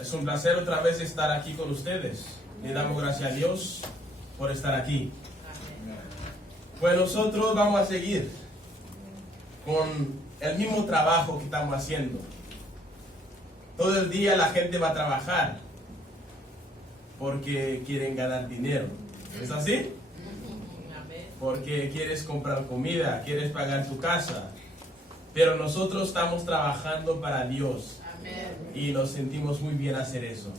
Es un placer otra vez estar aquí con ustedes. Le damos gracias a Dios por estar aquí. Pues nosotros vamos a seguir con el mismo trabajo que estamos haciendo. Todo el día la gente va a trabajar porque quieren ganar dinero. ¿Es así? Porque quieres comprar comida, quieres pagar tu casa. Pero nosotros estamos trabajando para Dios. Y nos sentimos muy bien hacer eso.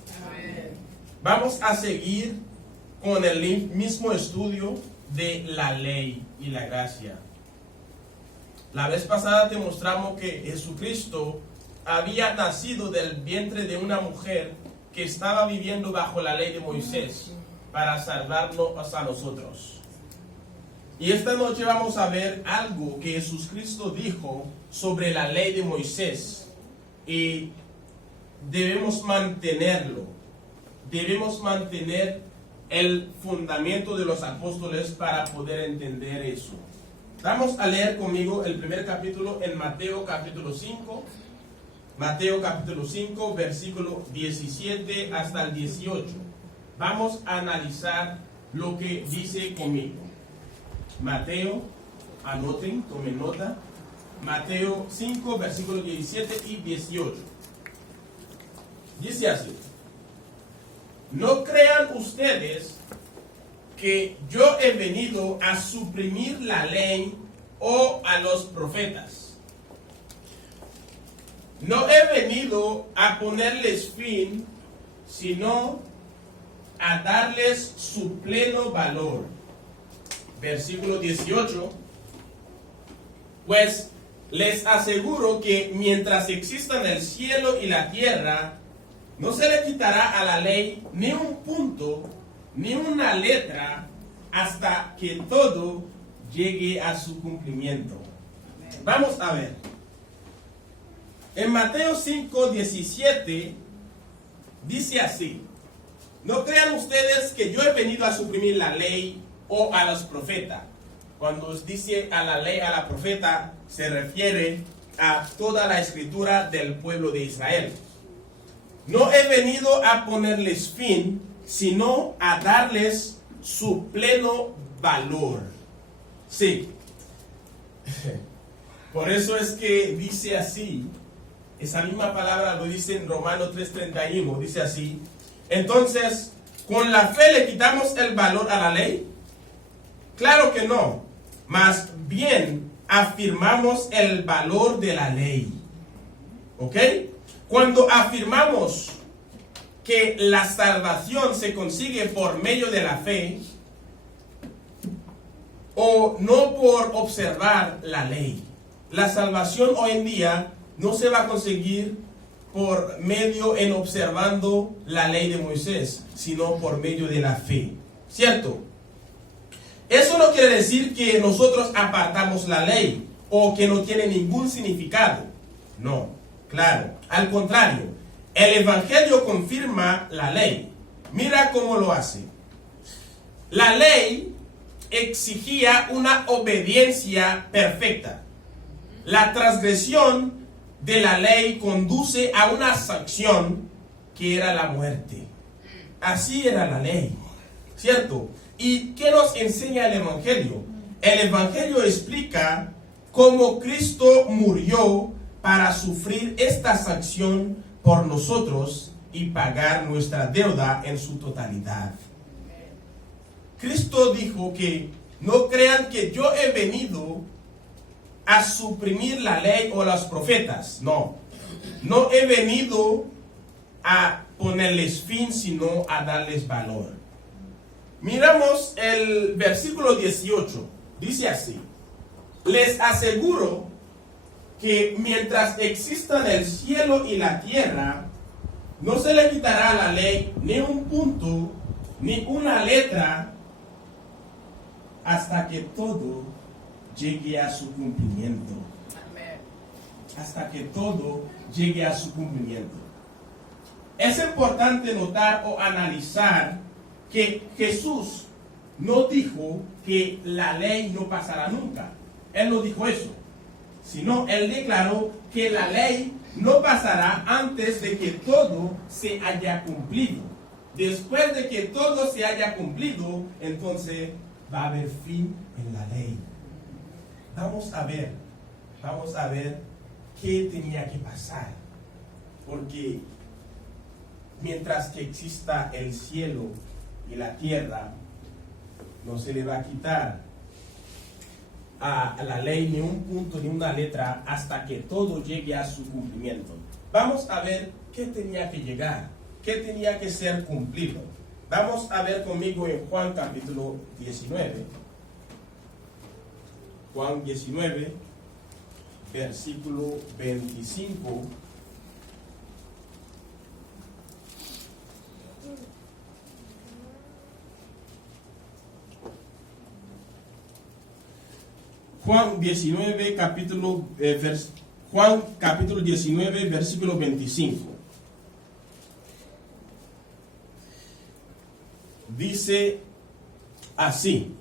Vamos a seguir con el mismo estudio de la ley y la gracia. La vez pasada te mostramos que Jesucristo había nacido del vientre de una mujer que estaba viviendo bajo la ley de Moisés para salvarnos a nosotros. Y esta noche vamos a ver algo que Jesucristo dijo sobre la ley de Moisés. Y debemos mantenerlo. Debemos mantener el fundamento de los apóstoles para poder entender eso. Vamos a leer conmigo el primer capítulo en Mateo capítulo 5. Mateo capítulo 5, versículo 17 hasta el 18. Vamos a analizar lo que dice conmigo. Mateo, anoten, tomen nota. Mateo 5, versículos 17 y 18. Dice así: no crean ustedes que yo he venido a suprimir la ley o a los profetas. No he venido a ponerles fin, sino a darles su pleno valor. Versículo 18. Pues les aseguro que mientras existan el cielo y la tierra, no se le quitará a la ley ni un punto, ni una letra, hasta que todo llegue a su cumplimiento. Vamos a ver. En Mateo 5, 17, dice así: no crean ustedes que yo he venido a suprimir la ley o a los profetas. Cuando dice a la ley, a la profeta, se refiere a toda la escritura del pueblo de Israel. No he venido a ponerles fin, sino a darles su pleno valor. Sí. Por eso es que dice así, esa misma palabra lo dice en Romanos 3:31, dice así: entonces, ¿con la fe le quitamos el valor a la ley? Claro que no, más bien afirmamos el valor de la ley. ¿Ok? Cuando afirmamos que la salvación se consigue por medio de la fe, o no por observar la ley. La salvación hoy en día no se va a conseguir por medio en observando la ley de Moisés, sino por medio de la fe. ¿Cierto? Eso no quiere decir que nosotros apartamos la ley o que no tiene ningún significado. No, claro. Al contrario, el Evangelio confirma la ley. Mira cómo lo hace. La ley exigía una obediencia perfecta. La transgresión de la ley conduce a una sanción que era la muerte. Así era la ley, ¿cierto? ¿Y qué nos enseña el Evangelio? El Evangelio explica cómo Cristo murió para sufrir esta sanción por nosotros y pagar nuestra deuda en su totalidad. Cristo dijo que no crean que yo he venido a suprimir la ley o los profetas. No, no he venido a ponerles fin, sino a darles valor. Miramos el versículo 18. Dice así: les aseguro que mientras existan el cielo y la tierra, no se le quitará a la ley ni un punto, ni una letra, hasta que todo llegue a su cumplimiento. Hasta que todo llegue a su cumplimiento. Es importante notar o analizar que Jesús no dijo que la ley no pasará nunca. Él no dijo eso, sino Él declaró que la ley no pasará antes de que todo se haya cumplido. Después de que todo se haya cumplido, entonces va a haber fin en la ley. Vamos a ver qué tenía que pasar. Porque mientras que exista el cielo y la tierra, no se le va a quitar a la ley ni un punto ni una letra hasta que todo llegue a su cumplimiento. Vamos a ver qué tenía que llegar, qué tenía que ser cumplido. Vamos a ver conmigo en Juan capítulo 19. Juan 19, versículo 25. Juan 19, Juan capítulo 19, versículo 25. Dice así: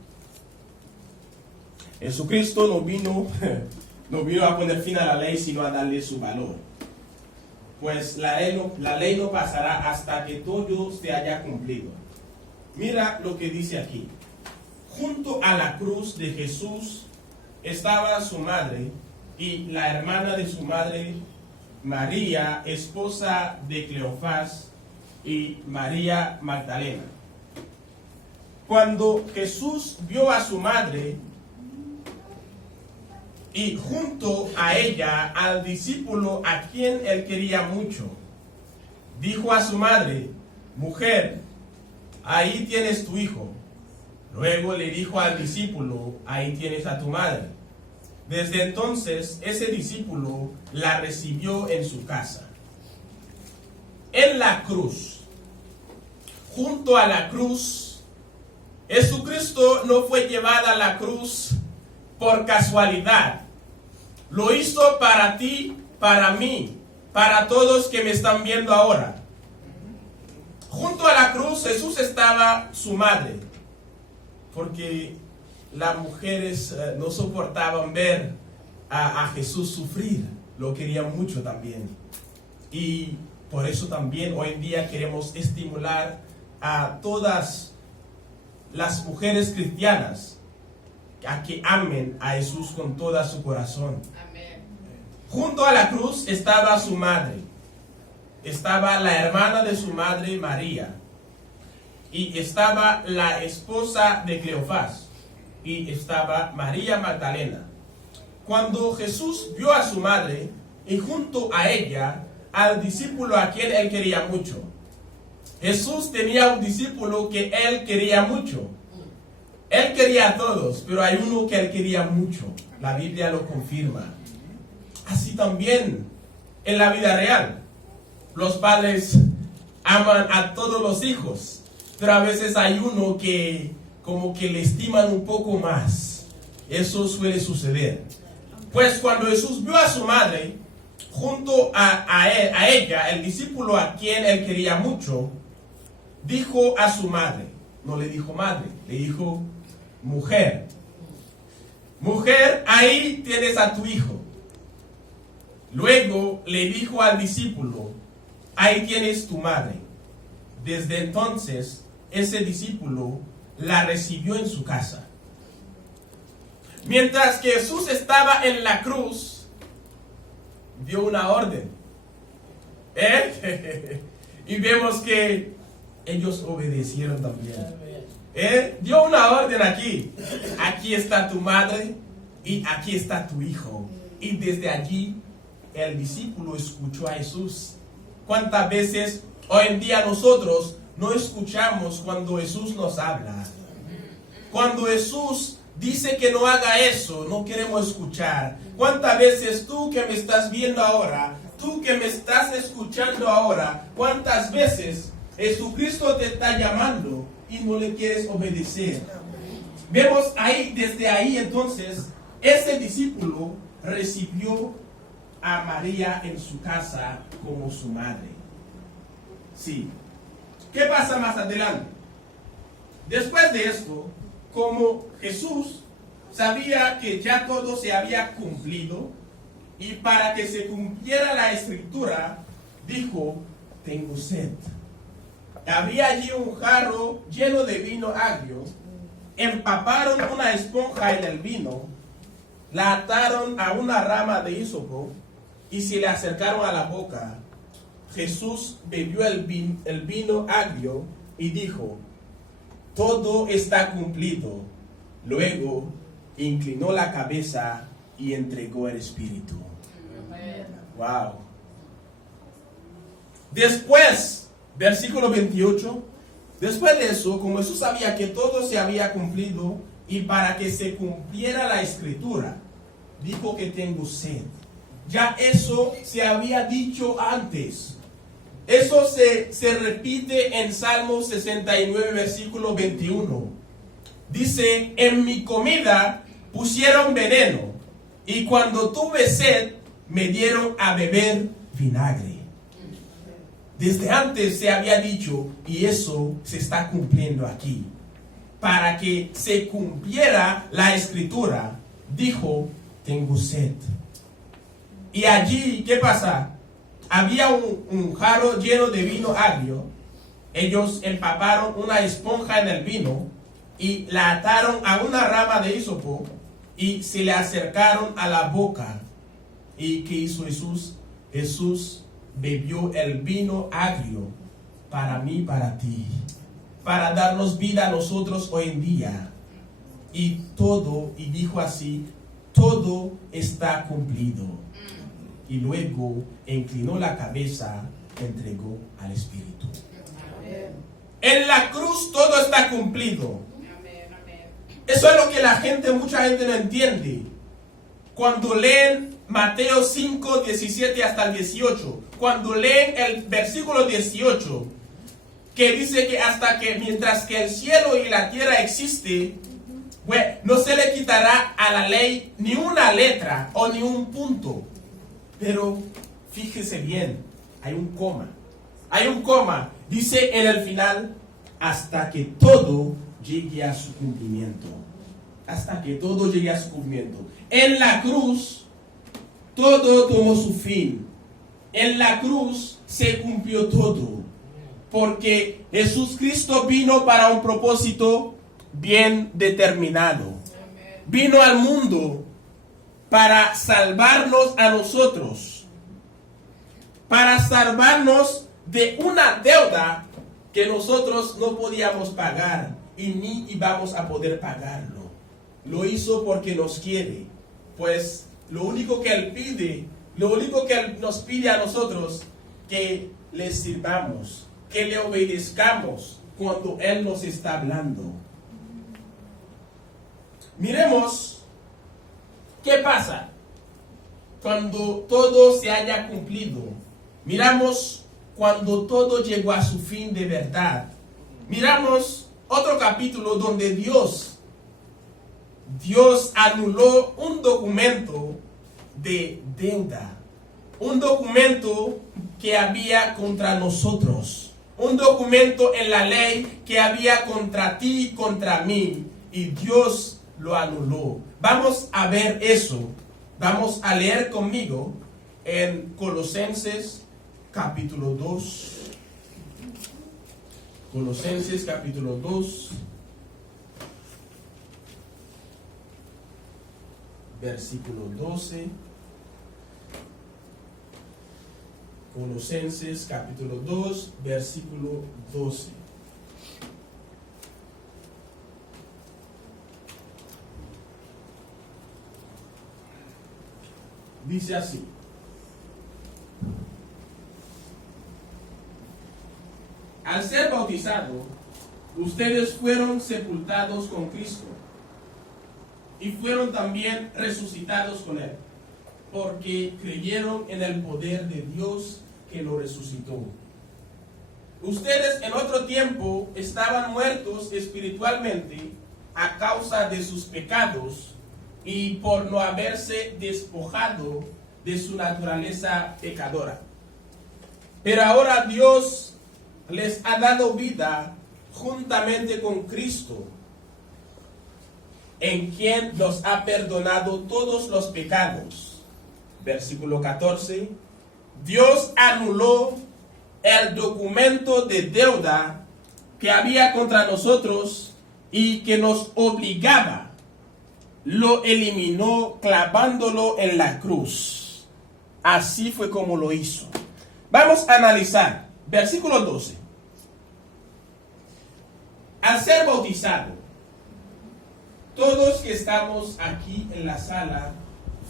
Jesucristo no vino a poner fin a la ley, sino a darle su valor. Pues la ley no pasará hasta que todo se haya cumplido. Mira lo que dice aquí. Junto a la cruz de Jesús estaba su madre y la hermana de su madre, María, esposa de Cleofás, y María Magdalena. Cuando Jesús vio a su madre y junto a ella al discípulo a quien él quería mucho, dijo a su madre: mujer, ahí tienes tu hijo. Luego le dijo al discípulo: ahí tienes a tu madre. Desde entonces ese discípulo la recibió en su casa. En la cruz, junto a la cruz, Jesucristo no fue llevado a la cruz por casualidad. Lo hizo para ti, para mí, para todos que me están viendo ahora. Junto a la cruz Jesús estaba su madre, porque las mujeres no soportaban ver a Jesús sufrir, lo querían mucho también. Y por eso también hoy en día queremos estimular a todas las mujeres cristianas a que amen a Jesús con todo su corazón. Amén. Junto a la cruz estaba su madre, estaba la hermana de su madre, María, y estaba la esposa de Cleofás, y estaba María Magdalena. Cuando Jesús vio a su madre y junto a ella al discípulo a quien él quería mucho. Jesús tenía un discípulo que él quería mucho. Él quería a todos, pero hay uno que él quería mucho. La Biblia lo confirma. Así también en la vida real. Los padres aman a todos los hijos, pero a veces hay uno que como que le estiman un poco más. Eso suele suceder. Pues cuando Jesús vio a su madre junto a ella, el discípulo a quien él quería mucho, dijo a su madre, no le dijo madre, le dijo: mujer, mujer, ahí tienes a tu hijo. Luego le dijo al discípulo: ahí tienes tu madre. Desde entonces ese discípulo la recibió en su casa. Mientras que Jesús estaba en la cruz, dio una orden. Y vemos que ellos obedecieron también. Dio una orden aquí. Aquí está tu madre y aquí está tu hijo. Y desde allí el discípulo escuchó a Jesús. ¿Cuántas veces hoy en día nosotros no escuchamos cuando Jesús nos habla? Cuando Jesús dice que no haga eso, no queremos escuchar. ¿Cuántas veces tú que me estás viendo ahora, tú que me estás escuchando ahora, cuántas veces Jesucristo te está llamando y no le quieres obedecer? Vemos ahí, desde ahí entonces, ese discípulo recibió a María en su casa como su madre. Sí. ¿Qué pasa más adelante? Después de esto, como Jesús sabía que ya todo se había cumplido, y para que se cumpliera la escritura, dijo, tengo sed. Había allí un jarro lleno de vino agrio. Empaparon una esponja en el vino, la ataron a una rama de hisopo y se le acercaron a la boca. Jesús bebió el vino agrio y dijo, todo está cumplido. Luego inclinó la cabeza y entregó el espíritu. Wow. Después, versículo 28, después de eso, como Jesús sabía que todo se había cumplido y para que se cumpliera la escritura, dijo que tengo sed. Ya eso se había dicho antes. Eso se repite en Salmo 69, versículo 21. Dice, en mi comida pusieron veneno y cuando tuve sed me dieron a beber vinagre. Desde antes se había dicho y eso se está cumpliendo aquí. Para que se cumpliera la escritura, dijo, tengo sed. Y allí, ¿qué pasa? Había un jarro lleno de vino agrio. Ellos empaparon una esponja en el vino y la ataron a una rama de hisopo y se le acercaron a la boca. ¿Y qué hizo Jesús? Jesús bebió el vino agrio para mí, para ti, para darnos vida a nosotros hoy en día. Y dijo así, todo está cumplido. Y luego inclinó la cabeza, entregó al Espíritu. Amén. En la cruz todo está cumplido. Amén. Eso es lo que mucha gente no entiende. Cuando leen Mateo 5, 17 hasta el 18, cuando leen el versículo 18, que dice que mientras que el cielo y la tierra existe, no se le quitará a la ley ni una letra o ni un punto. Pero fíjese bien, hay un coma. Hay un coma. Dice en el final, hasta que todo llegue a su cumplimiento. Hasta que todo llegue a su cumplimiento. En la cruz, todo tomó su fin. En la cruz se cumplió todo. Porque Jesús Cristo vino para un propósito bien determinado. Vino al mundo para salvarnos a nosotros, para salvarnos de una deuda que nosotros no podíamos pagar y ni íbamos a poder pagarlo. Lo hizo porque nos quiere, pues lo único que Él nos pide a nosotros, que le sirvamos, que le obedezcamos cuando Él nos está hablando. Miremos ¿qué pasa cuando todo se haya cumplido? Miramos cuando todo llegó a su fin de verdad. Miramos otro capítulo donde Dios anuló un documento de deuda. Un documento que había contra nosotros. Un documento en la ley que había contra ti y contra mí. Y Dios lo anuló. Vamos a ver eso. Vamos a leer conmigo en Colosenses capítulo 2. Colosenses capítulo 2. Versículo 12. Colosenses capítulo 2, versículo 12. Dice así: al ser bautizados, ustedes fueron sepultados con Cristo y fueron también resucitados con Él, porque creyeron en el poder de Dios que lo resucitó. Ustedes en otro tiempo estaban muertos espiritualmente a causa de sus pecados y por no haberse despojado de su naturaleza pecadora. Pero ahora Dios les ha dado vida juntamente con Cristo, en quien nos ha perdonado todos los pecados. versículo 14, Dios anuló el documento de deuda que había contra nosotros y que nos obligaba. Lo eliminó clavándolo en la cruz. Así fue como lo hizo. Vamos a analizar. Versículo 12. Al ser bautizado, todos que estamos aquí en la sala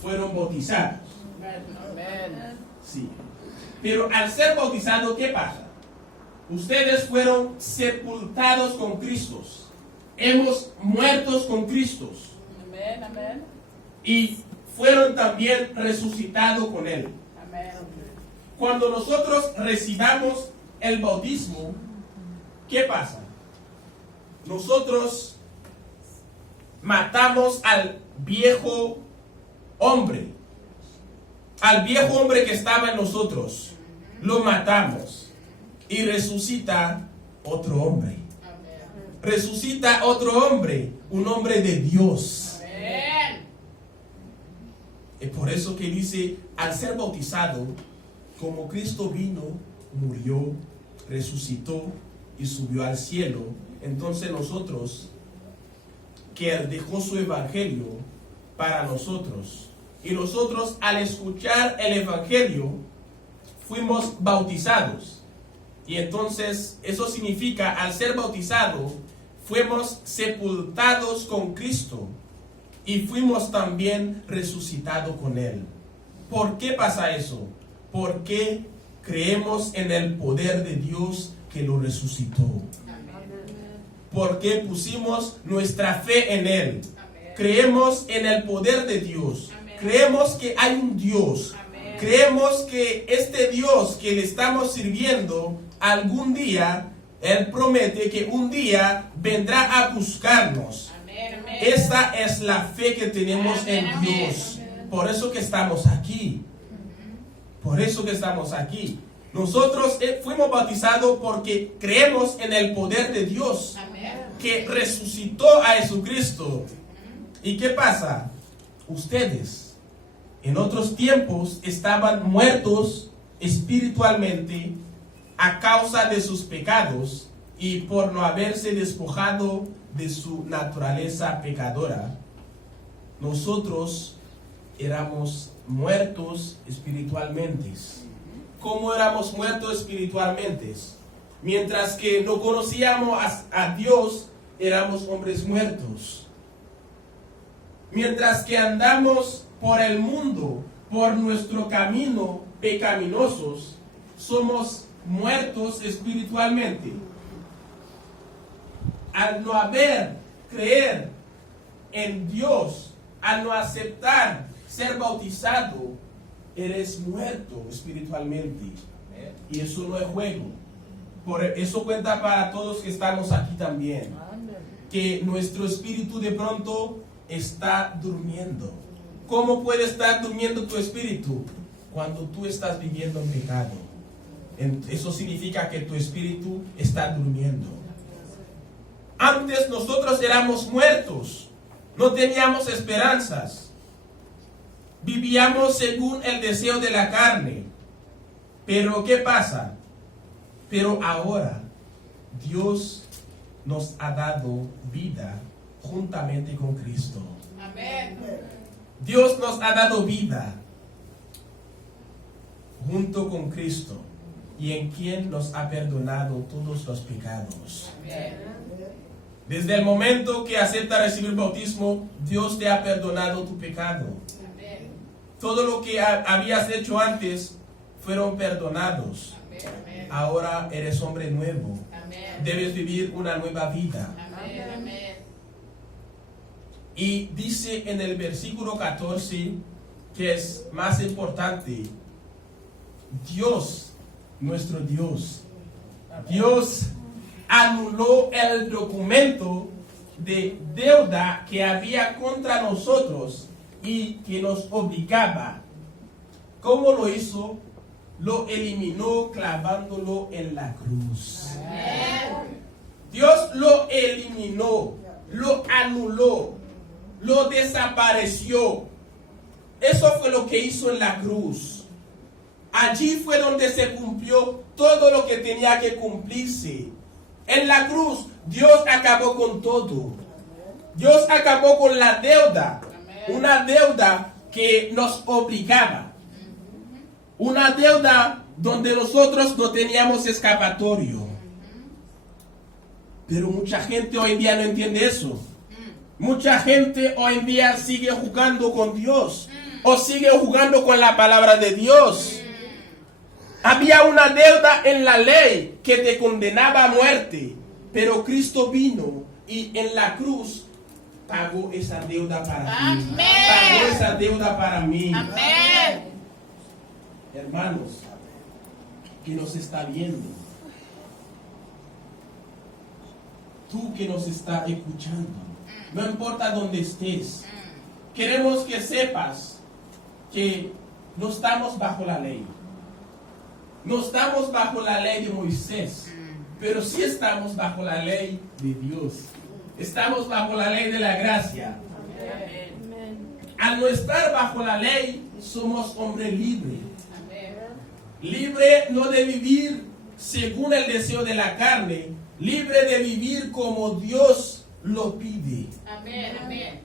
fueron bautizados. Amén. Sí. Pero al ser bautizados, ¿qué pasa? Ustedes fueron sepultados con Cristo. Hemos muertos con Cristo. Amén, amén. Y fueron también resucitados con Él. Amén. Cuando nosotros recibamos el bautismo, ¿qué pasa? Nosotros matamos al viejo hombre. Al viejo hombre que estaba en nosotros. Lo matamos. Y resucita otro hombre. Resucita otro hombre. Un hombre de Dios. Amén. Es por eso que dice, al ser bautizado, como Cristo vino, murió, resucitó y subió al cielo, entonces nosotros, que Él dejó su evangelio para nosotros, y nosotros al escuchar el evangelio, fuimos bautizados. Y entonces eso significa, al ser bautizados, fuimos sepultados con Cristo y fuimos también resucitados con Él. ¿Por qué pasa eso? Porque creemos en el poder de Dios que lo resucitó. Porque pusimos nuestra fe en Él. Creemos en el poder de Dios. Creemos que hay un Dios. Creemos que este Dios que le estamos sirviendo, algún día, Él promete que un día vendrá a buscarnos. Esa es la fe que tenemos en Dios. Por eso que estamos aquí. Por eso que estamos aquí. Nosotros fuimos bautizados porque creemos en el poder de Dios que resucitó a Jesucristo. ¿Y qué pasa? Ustedes en otros tiempos estaban muertos espiritualmente a causa de sus pecados y por no haberse despojado de su naturaleza pecadora. Nosotros éramos muertos espiritualmente. ¿Cómo éramos muertos espiritualmente? Mientras que no conocíamos a Dios, éramos hombres muertos. Mientras que andamos por el mundo, por nuestro camino pecaminosos, somos muertos espiritualmente. Al no creer en Dios, al no aceptar ser bautizado, eres muerto espiritualmente. Y eso no es juego. Por eso cuenta para todos que estamos aquí también. Que nuestro espíritu de pronto está durmiendo. ¿Cómo puede estar durmiendo tu espíritu? Cuando tú estás viviendo en pecado. Eso significa que tu espíritu está durmiendo. Antes nosotros éramos muertos. No teníamos esperanzas. Vivíamos según el deseo de la carne. Pero ¿qué pasa? Pero ahora Dios nos ha dado vida juntamente con Cristo. Amén. Dios nos ha dado vida junto con Cristo y en quien nos ha perdonado todos los pecados. Amén. Desde el momento que aceptas recibir bautismo, Dios te ha perdonado tu pecado. Amén. Todo lo que habías hecho antes fueron perdonados. Amén. Ahora eres hombre nuevo. Amén. Debes vivir una nueva vida. Amén. Amén. Y dice en el versículo 14, que es más importante, Dios, nuestro Dios, Dios anuló el documento de deuda que había contra nosotros y que nos obligaba. ¿Cómo lo hizo? Lo eliminó clavándolo en la cruz. Amén. Dios lo eliminó, lo anuló, lo desapareció. Eso fue lo que hizo en la cruz. Allí fue donde se cumplió todo lo que tenía que cumplirse. En la cruz, Dios acabó con todo. Dios acabó con la deuda. Una deuda que nos obligaba. Una deuda donde nosotros no teníamos escapatorio. Pero mucha gente hoy en día no entiende eso. Mucha gente hoy en día sigue jugando con Dios. O sigue jugando con la palabra de Dios. Había una deuda en la ley que te condenaba a muerte. Pero Cristo vino y en la cruz pagó esa deuda para ti. Pagó esa deuda para mí. Amén. Hermanos, que nos está viendo. Tú que nos está escuchando. No importa dónde estés. Queremos que sepas que no estamos bajo la ley. No estamos bajo la ley de Moisés. Pero sí estamos bajo la ley de Dios. Estamos bajo la ley de la gracia. Al no estar bajo la ley, somos hombres libres. Libre no de vivir según el deseo de la carne, libre de vivir como Dios lo pide. Amén, amén.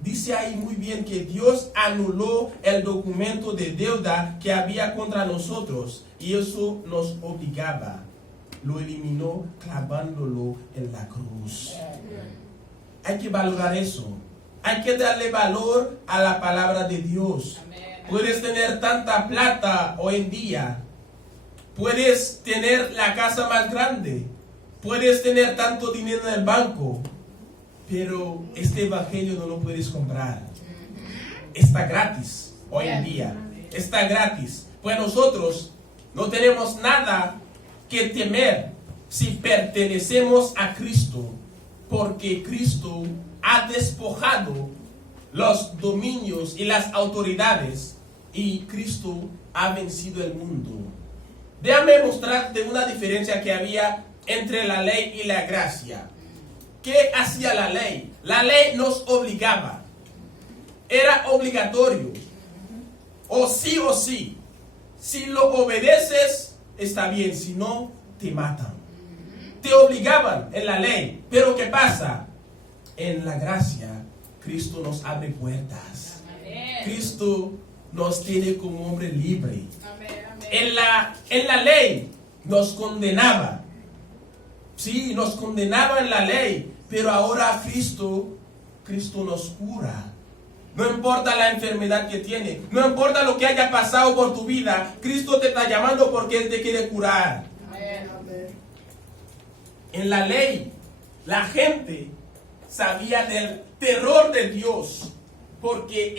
Dice ahí muy bien que Dios anuló el documento de deuda que había contra nosotros y eso nos obligaba. Lo eliminó clavándolo en la cruz. Hay que valorar eso. Hay que darle valor a la palabra de Dios. Puedes tener tanta plata hoy en día. Puedes tener la casa más grande. Puedes tener tanto dinero en el banco. Pero este evangelio no lo puedes comprar. Está gratis hoy en día. Está gratis. Pues nosotros no tenemos nada que temer si pertenecemos a Cristo. Porque Cristo ha despojado los dominios y las autoridades. Y Cristo ha vencido el mundo. Déjame mostrarte una diferencia que había entre la ley y la gracia. ¿Qué hacía la ley? La ley nos obligaba. Era obligatorio. O sí. Si lo obedeces, está bien. Si no, te matan. Te obligaban en la ley. Pero ¿qué pasa? En la gracia, Cristo nos abre puertas. Cristo nos tiene como hombre libre. En la ley nos condenaba. Sí, nos condenaba en la ley, pero ahora Cristo nos cura. No importa la enfermedad que tiene, no importa lo que haya pasado por tu vida, Cristo te está llamando porque Él te quiere curar. En la ley, la gente sabía del terror de Dios, porque